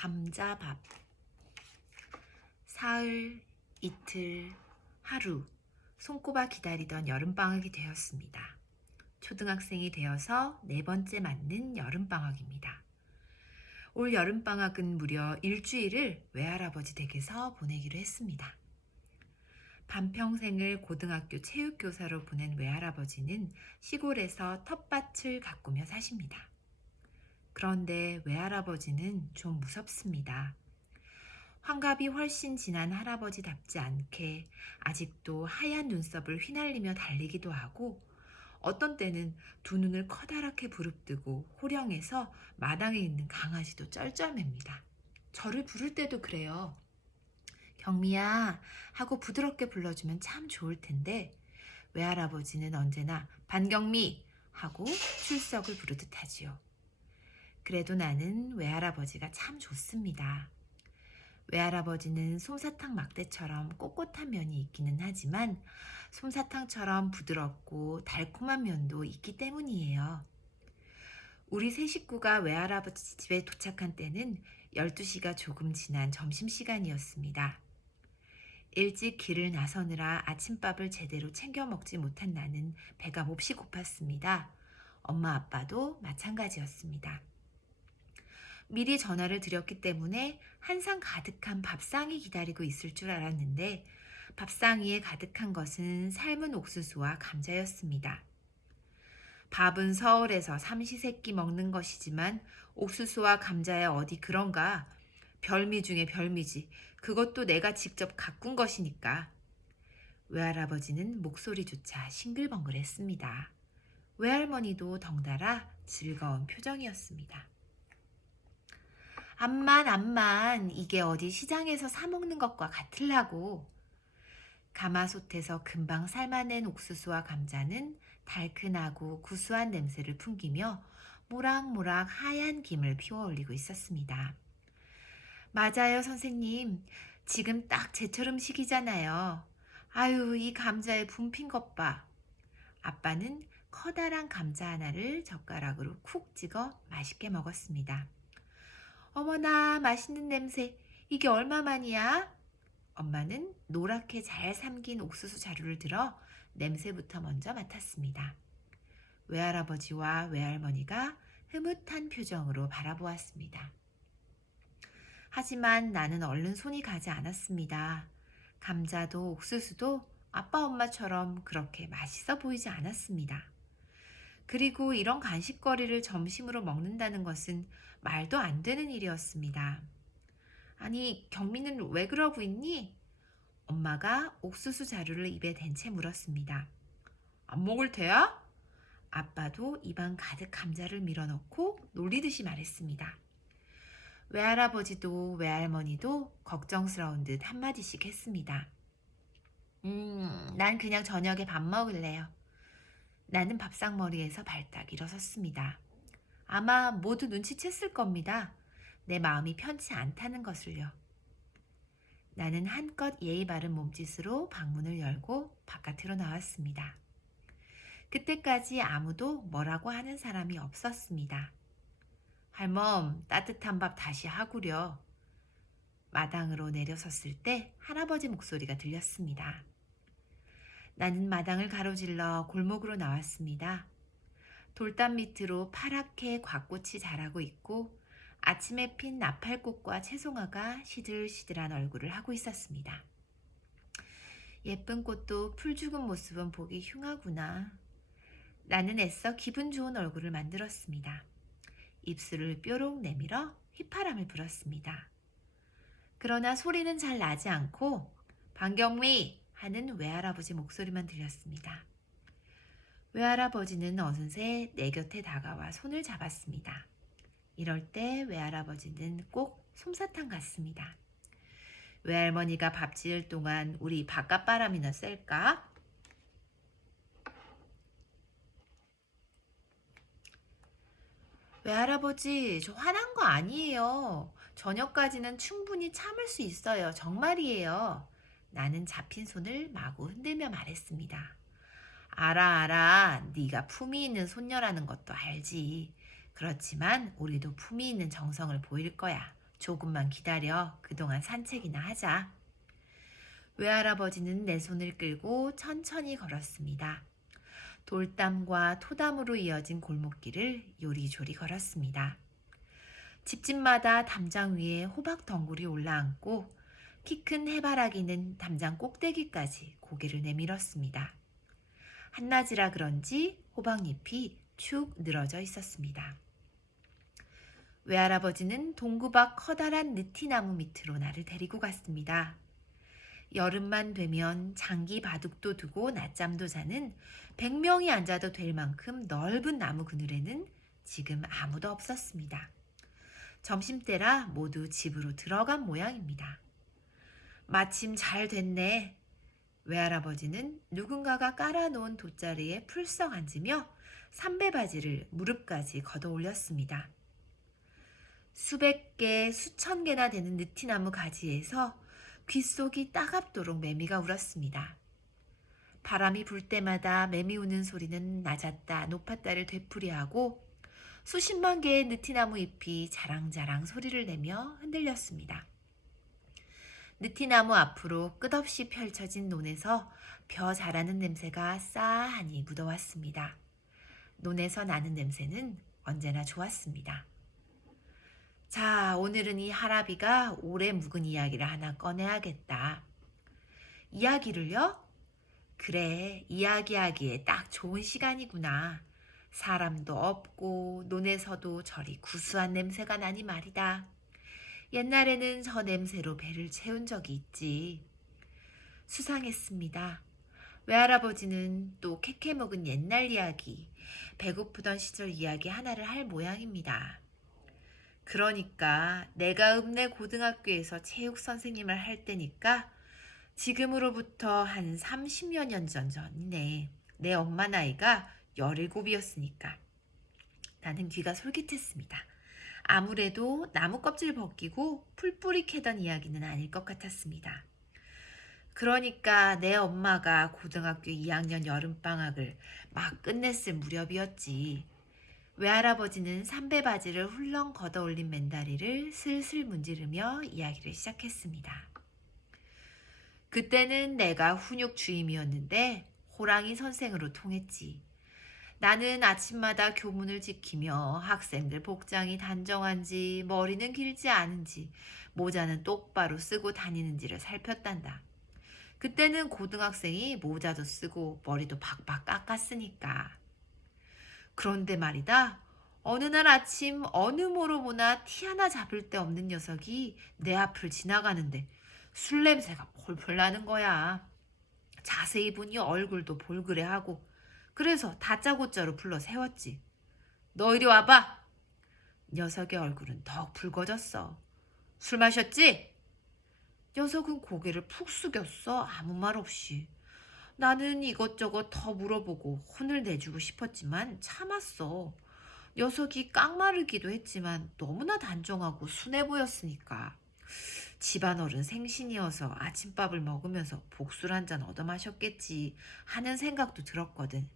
감자밥. 사흘, 이틀, 하루, 손꼽아 기다리던 여름방학이 되었습니다. 초등학생이 되어서 네 번째 맞는 여름방학입니다. 올 여름방학은 무려 일주일을 외할아버지 댁에서 보내기로 했습니다. 반평생을 고등학교 체육교사로 보낸 외할아버지는 시골에서 텃밭을 가꾸며 사십니다. 그런데 외할아버지는 좀 무섭습니다. 환갑이 훨씬 지난 할아버지답지 않게 아직도 하얀 눈썹을 휘날리며 달리기도 하고 어떤 때는 두 눈을 커다랗게 부릅뜨고 호령해서 마당에 있는 강아지도 쩔쩔맵니다. 저를 부를 때도 그래요. 경미야 하고 부드럽게 불러주면 참 좋을 텐데 외할아버지는 언제나 반경미 하고 출석을 부르듯 하지요. 그래도 나는 외할아버지가 참 좋습니다. 외할아버지는 솜사탕 막대처럼 꼿꼿한 면이 있기는 하지만 솜사탕처럼 부드럽고 달콤한 면도 있기 때문이에요. 우리 세 식구가 외할아버지 집에 도착한 때는 12시가 조금 지난 점심시간이었습니다. 일찍 길을 나서느라 아침밥을 제대로 챙겨 먹지 못한 나는 배가 몹시 고팠습니다. 엄마 아빠도 마찬가지였습니다. 미리 전화를 드렸기 때문에 한 상 가득한 밥상이 기다리고 있을 줄 알았는데 밥상위에 가득한 것은 삶은 옥수수와 감자였습니다. 밥은 서울에서 삼시세끼 먹는 것이지만 옥수수와 감자야 어디 그런가? 별미 중에 별미지. 그것도 내가 직접 가꾼 것이니까. 외할아버지는 목소리조차 싱글벙글했습니다. 외할머니도 덩달아 즐거운 표정이었습니다. 암만 이게 어디 시장에서 사 먹는 것과 같으려고. 가마솥에서 금방 삶아낸 옥수수와 감자는 달큰하고 구수한 냄새를 풍기며 모락모락 하얀 김을 피워 올리고 있었습니다. 맞아요, 선생님. 지금 딱 제철 음식이잖아요. 아유, 이 감자에 분핀 것 봐. 아빠는 커다란 감자 하나를 젓가락으로 쿡 찍어 맛있게 먹었습니다. 어머나, 맛있는 냄새. 이게 얼마만이야? 엄마는 노랗게 잘 삼긴 옥수수 자루를 들어 냄새부터 먼저 맡았습니다. 외할아버지와 외할머니가 흐뭇한 표정으로 바라보았습니다. 하지만 나는 얼른 손이 가지 않았습니다. 감자도 옥수수도 아빠 엄마처럼 그렇게 맛있어 보이지 않았습니다. 그리고 이런 간식거리를 점심으로 먹는다는 것은 말도 안 되는 일이었습니다. 아니, 경미는 왜 그러고 있니? 엄마가 옥수수 자루를 입에 댄 채 물었습니다. 안 먹을 테야? 아빠도 입안 가득 감자를 밀어넣고 놀리듯이 말했습니다. 외할아버지도 외할머니도 걱정스러운 듯 한마디씩 했습니다. 난 그냥 저녁에 밥 먹을래요. 나는 밥상머리에서 발딱 일어섰습니다. 아마 모두 눈치챘을 겁니다. 내 마음이 편치 않다는 것을요. 나는 한껏 예의 바른 몸짓으로 방문을 열고 바깥으로 나왔습니다. 그때까지 아무도 뭐라고 하는 사람이 없었습니다. 할멈, 따뜻한 밥 다시 하구려. 마당으로 내려섰을 때 할아버지 목소리가 들렸습니다. 나는 마당을 가로질러 골목으로 나왔습니다. 돌담 밑으로 파랗게 곽꽃이 자라고 있고 아침에 핀 나팔꽃과 채송화가 시들시들한 얼굴을 하고 있었습니다. 예쁜 꽃도 풀 죽은 모습은 보기 흉하구나. 나는 애써 기분 좋은 얼굴을 만들었습니다. 입술을 뾰록 내밀어 휘파람을 불었습니다. 그러나 소리는 잘 나지 않고 반경미 하는 외할아버지 목소리만 들렸습니다. 외할아버지는 어느새 내 곁에 다가와 손을 잡았습니다. 이럴 때 외할아버지는 꼭 솜사탕 같습니다. 외할머니가 밥 지을 동안 우리 바깥바람이나 쐴까? 외할아버지, 저 화난 거 아니에요. 저녁까지는 충분히 참을 수 있어요. 정말이에요. 나는 잡힌 손을 마구 흔들며 말했습니다. 알아. 네가 품위 있는 손녀라는 것도 알지. 그렇지만 우리도 품위 있는 정성을 보일 거야. 조금만 기다려. 그동안 산책이나 하자. 외할아버지는 내 손을 끌고 천천히 걸었습니다. 돌담과 토담으로 이어진 골목길을 요리조리 걸었습니다. 집집마다 담장 위에 호박 덩굴이 올라앉고 키 큰 해바라기는 담장 꼭대기까지 고개를 내밀었습니다. 한낮이라 그런지 호박잎이 축 늘어져 있었습니다. 외할아버지는 동구 밖 커다란 느티나무 밑으로 나를 데리고 갔습니다. 여름만 되면 장기 바둑도 두고 낮잠도 자는 100명이 앉아도 될 만큼 넓은 나무 그늘에는 지금 아무도 없었습니다. 점심때라 모두 집으로 들어간 모양입니다. 마침 잘 됐네. 외할아버지는 누군가가 깔아놓은 돗자리에 풀썩 앉으며 삼배바지를 무릎까지 걷어 올렸습니다. 수백 개, 수천 개나 되는 느티나무 가지에서 귓속이 따갑도록 매미가 울었습니다. 바람이 불 때마다 매미 우는 소리는 낮았다 높았다를 되풀이하고 수십만 개의 느티나무 잎이 자랑자랑 소리를 내며 흔들렸습니다. 느티나무 앞으로 끝없이 펼쳐진 논에서 벼 자라는 냄새가 싸하니 묻어왔습니다. 논에서 나는 냄새는 언제나 좋았습니다. 자, 오늘은 이 할아비가 오래 묵은 이야기를 하나 꺼내야겠다. 이야기를요? 그래, 이야기하기에 딱 좋은 시간이구나. 사람도 없고 논에서도 저리 구수한 냄새가 나니 말이다. 옛날에는 저 냄새로 배를 채운 적이 있지. 수상했습니다. 외할아버지는 또 캐캐 먹은 옛날 이야기, 배고프던 시절 이야기 하나를 할 모양입니다. 그러니까 내가 읍내 고등학교에서 체육 선생님을 할 때니까 지금으로부터 한 30여 년 전이네. 내 엄마 나이가 17이었으니까. 나는 귀가 솔깃했습니다. 아무래도 나무 껍질 벗기고 풀뿌리 캐던 이야기는 아닐 것 같았습니다. 그러니까 내 엄마가 고등학교 2학년 여름방학을 막 끝냈을 무렵이었지. 외할아버지는 삼배바지를 훌렁 걷어 올린 맨다리를 슬슬 문지르며 이야기를 시작했습니다. 그때는 내가 훈육 주임이었는데 호랑이 선생으로 통했지. 나는 아침마다 교문을 지키며 학생들 복장이 단정한지 머리는 길지 않은지 모자는 똑바로 쓰고 다니는지를 살폈단다. 그때는 고등학생이 모자도 쓰고 머리도 박박 깎았으니까. 그런데 말이다. 어느 날 아침 어느 모로 보나 티 하나 잡을 데 없는 녀석이 내 앞을 지나가는데 술 냄새가 폴폴 나는 거야. 자세히 보니 얼굴도 볼그레하고 그래서 다짜고짜로 불러 세웠지. 너 이리 와봐. 녀석의 얼굴은 더욱 붉어졌어. 술 마셨지? 녀석은 고개를 푹 숙였어. 아무 말 없이. 나는 이것저것 더 물어보고 혼을 내주고 싶었지만 참았어. 녀석이 깡마르기도 했지만 너무나 단정하고 순해 보였으니까. 집안 어른 생신이어서 아침밥을 먹으면서 복술 한 잔 얻어 마셨겠지 하는 생각도 들었거든.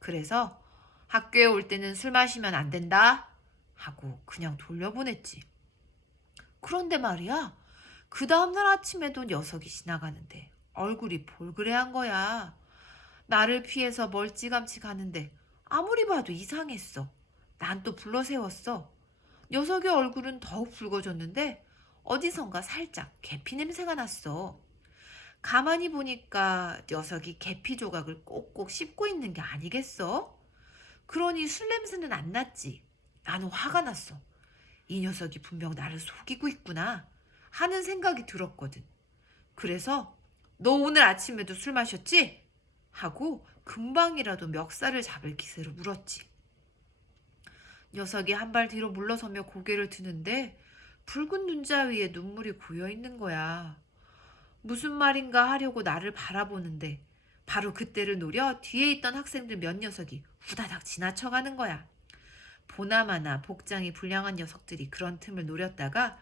그래서 학교에 올 때는 술 마시면 안 된다 하고 그냥 돌려보냈지. 그런데 말이야, 그 다음날 아침에도 녀석이 지나가는데 얼굴이 볼그레한 거야. 나를 피해서 멀찌감치 가는데 아무리 봐도 이상했어. 난 또 불러 세웠어. 녀석의 얼굴은 더욱 붉어졌는데 어디선가 살짝 계피 냄새가 났어. 가만히 보니까 녀석이 계피 조각을 꼭꼭 씹고 있는 게 아니겠어? 그러니 술 냄새는 안 났지. 나는 화가 났어. 이 녀석이 분명 나를 속이고 있구나 하는 생각이 들었거든. 그래서 너 오늘 아침에도 술 마셨지? 하고 금방이라도 멱살을 잡을 기세로 물었지. 녀석이 한 발 뒤로 물러서며 고개를 드는데 붉은 눈자 위에 눈물이 고여 있는 거야. 무슨 말인가 하려고 나를 바라보는데 바로 그때를 노려 뒤에 있던 학생들 몇 녀석이 후다닥 지나쳐가는 거야. 보나마나 복장이 불량한 녀석들이 그런 틈을 노렸다가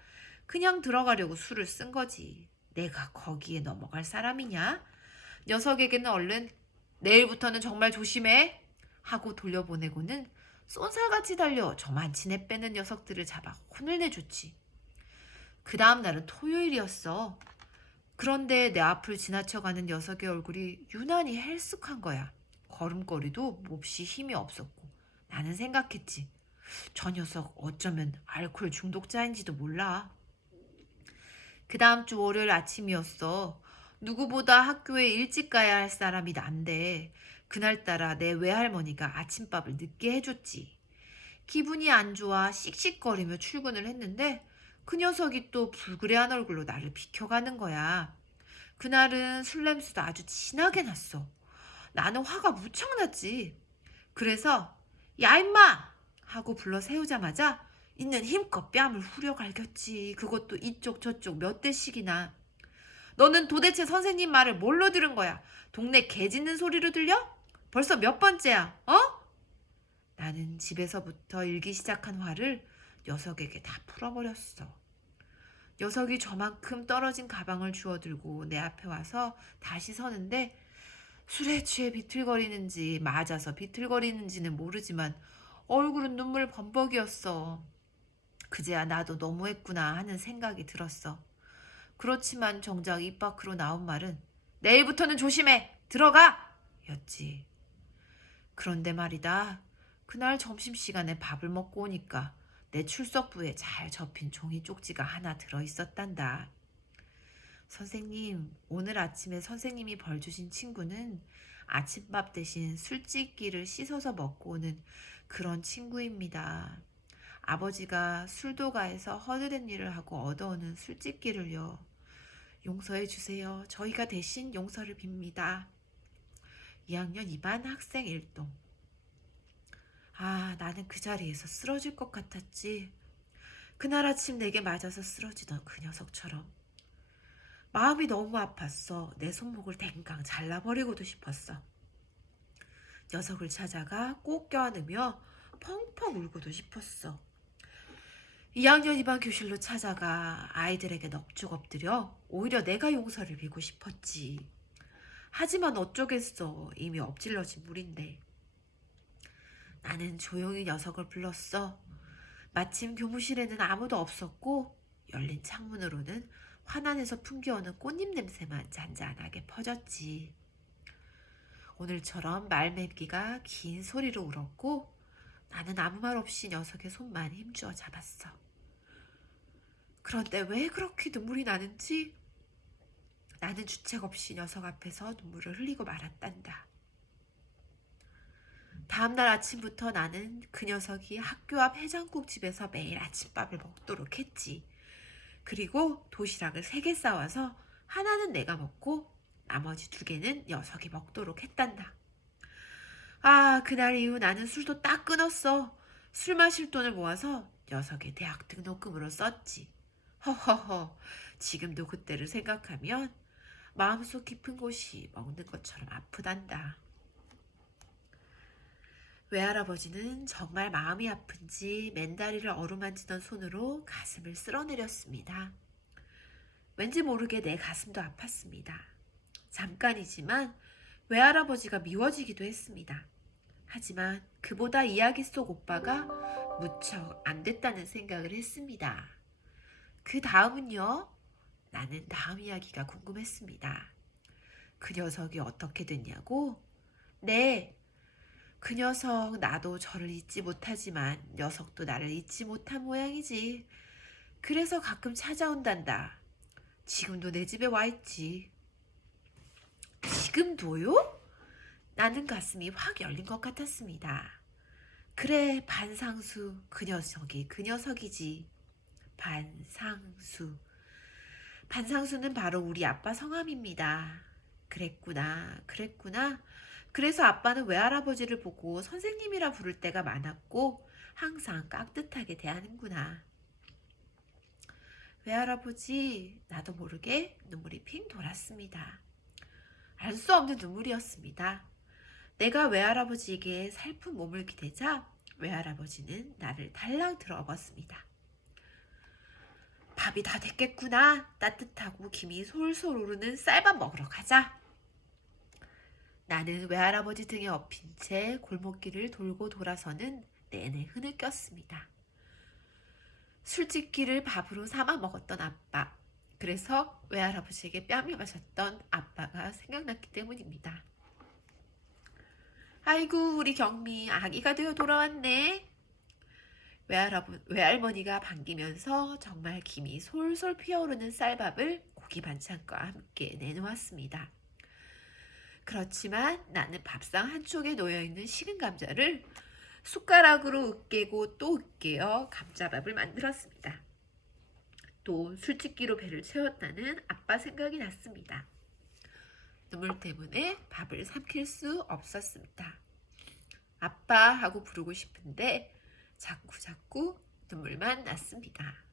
그냥 들어가려고 수를 쓴 거지. 내가 거기에 넘어갈 사람이냐? 녀석에게는 얼른 내일부터는 정말 조심해 하고 돌려보내고는 쏜살같이 달려 저만치 내빼는 녀석들을 잡아 혼을 내줬지. 그 다음 날은 토요일이었어. 그런데 내 앞을 지나쳐가는 녀석의 얼굴이 유난히 헬쓱한 거야. 걸음걸이도 몹시 힘이 없었고. 나는 생각했지. 저 녀석 어쩌면 알코올 중독자인지도 몰라. 그 다음 주 월요일 아침이었어. 누구보다 학교에 일찍 가야 할 사람이 난데 그날따라 내 외할머니가 아침밥을 늦게 해줬지. 기분이 안 좋아 씩씩거리며 출근을 했는데 그 녀석이 또 불그레한 얼굴로 나를 비켜가는 거야. 그날은 술 냄새도 아주 진하게 났어. 나는 화가 무척 났지. 그래서 야 임마! 하고 불러 세우자마자 있는 힘껏 뺨을 후려 갈겼지. 그것도 이쪽 저쪽 몇 대씩이나. 너는 도대체 선생님 말을 뭘로 들은 거야? 동네 개 짖는 소리로 들려? 벌써 몇 번째야? 어? 나는 집에서부터 일기 시작한 화를 녀석에게 다 풀어버렸어. 녀석이 저만큼 떨어진 가방을 주워들고 내 앞에 와서 다시 서는데 술에 취해 비틀거리는지 맞아서 비틀거리는지는 모르지만 얼굴은 눈물 범벅이었어. 그제야 나도 너무했구나 하는 생각이 들었어. 그렇지만 정작 입 밖으로 나온 말은 내일부터는 조심해! 들어가! 였지. 그런데 말이다. 그날 점심시간에 밥을 먹고 오니까 내 출석부에 잘 접힌 종이 쪽지가 하나 들어있었단다. 선생님, 오늘 아침에 선생님이 벌 주신 친구는 아침밥 대신 술집기를 씻어서 먹고 오는 그런 친구입니다. 아버지가 술도가에서 허드렛 일을 하고 얻어오는 술집기를요. 용서해 주세요. 저희가 대신 용서를 빕니다. 2학년 2반 학생 1동. 아, 나는 그 자리에서 쓰러질 것 같았지. 그날 아침 내게 맞아서 쓰러지던 그 녀석처럼. 마음이 너무 아팠어. 내 손목을 댕강 잘라버리고도 싶었어. 녀석을 찾아가 꼭 껴안으며 펑펑 울고도 싶었어. 2학년 2반 교실로 찾아가 아이들에게 넙죽 엎드려 오히려 내가 용서를 빌고 싶었지. 하지만 어쩌겠어. 이미 엎질러진 물인데. 나는 조용히 녀석을 불렀어. 마침 교무실에는 아무도 없었고 열린 창문으로는 환안에서 풍겨오는 꽃잎 냄새만 잔잔하게 퍼졌지. 오늘처럼 말매기가 긴 소리로 울었고 나는 아무 말 없이 녀석의 손만 힘주어 잡았어. 그런데 왜 그렇게 눈물이 나는지 나는 주책 없이 녀석 앞에서 눈물을 흘리고 말았단다. 다음날 아침부터 나는 그 녀석이 학교 앞 해장국집에서 매일 아침밥을 먹도록 했지. 그리고 도시락을 3개 싸와서 하나는 내가 먹고 나머지 2개는 녀석이 먹도록 했단다. 아, 그날 이후 나는 술도 딱 끊었어. 술 마실 돈을 모아서 녀석의 대학 등록금으로 썼지. 허허허, 지금도 그때를 생각하면 마음속 깊은 곳이 먹는 것처럼 아프단다. 외할아버지는 정말 마음이 아픈지 맨다리를 어루만지던 손으로 가슴을 쓸어내렸습니다. 왠지 모르게 내 가슴도 아팠습니다. 잠깐이지만 외할아버지가 미워지기도 했습니다. 하지만 그보다 이야기 속 오빠가 무척 안 됐다는 생각을 했습니다. 그 다음은요? 나는 다음 이야기가 궁금했습니다. 그 녀석이 어떻게 됐냐고? 네, 그 녀석 나도 저를 잊지 못하지만 녀석도 나를 잊지 못한 모양이지. 그래서 가끔 찾아온단다. 지금도 내 집에 와 있지. 지금도요? 나는 가슴이 확 열린 것 같았습니다. 그래, 반상수. 그 녀석이 그 녀석이지. 반상수. 반상수는 바로 우리 아빠 성함입니다. 그랬구나, 그랬구나. 그래서 아빠는 외할아버지를 보고 선생님이라 부를 때가 많았고 항상 깍듯하게 대하는구나. 외할아버지, 나도 모르게 눈물이 핑 돌았습니다. 알 수 없는 눈물이었습니다. 내가 외할아버지에게 살픈 몸을 기대자 외할아버지는 나를 달랑 들어업었습니다. 밥이 다 됐겠구나. 따뜻하고 김이 솔솔 오르는 쌀밥 먹으러 가자. 나는 외할아버지 등에 엎인 채 골목길을 돌고 돌아서는 내내 흐느꼈습니다. 술집기를 밥으로 삼아 먹었던 아빠. 그래서 외할아버지에게 뺨을 맞았던 아빠가 생각났기 때문입니다. 아이고, 우리 경미 아기가 되어 돌아왔네. 외할머니가 반기면서 정말 김이 솔솔 피어오르는 쌀밥을 고기 반찬과 함께 내놓았습니다. 그렇지만 나는 밥상 한쪽에 놓여있는 식은 감자를 숟가락으로 으깨고 또 으깨어 감자밥을 만들었습니다. 또 술집기로 배를 채웠다는 아빠 생각이 났습니다. 눈물 때문에 밥을 삼킬 수 없었습니다. 아빠 하고 부르고 싶은데 자꾸 눈물만 났습니다.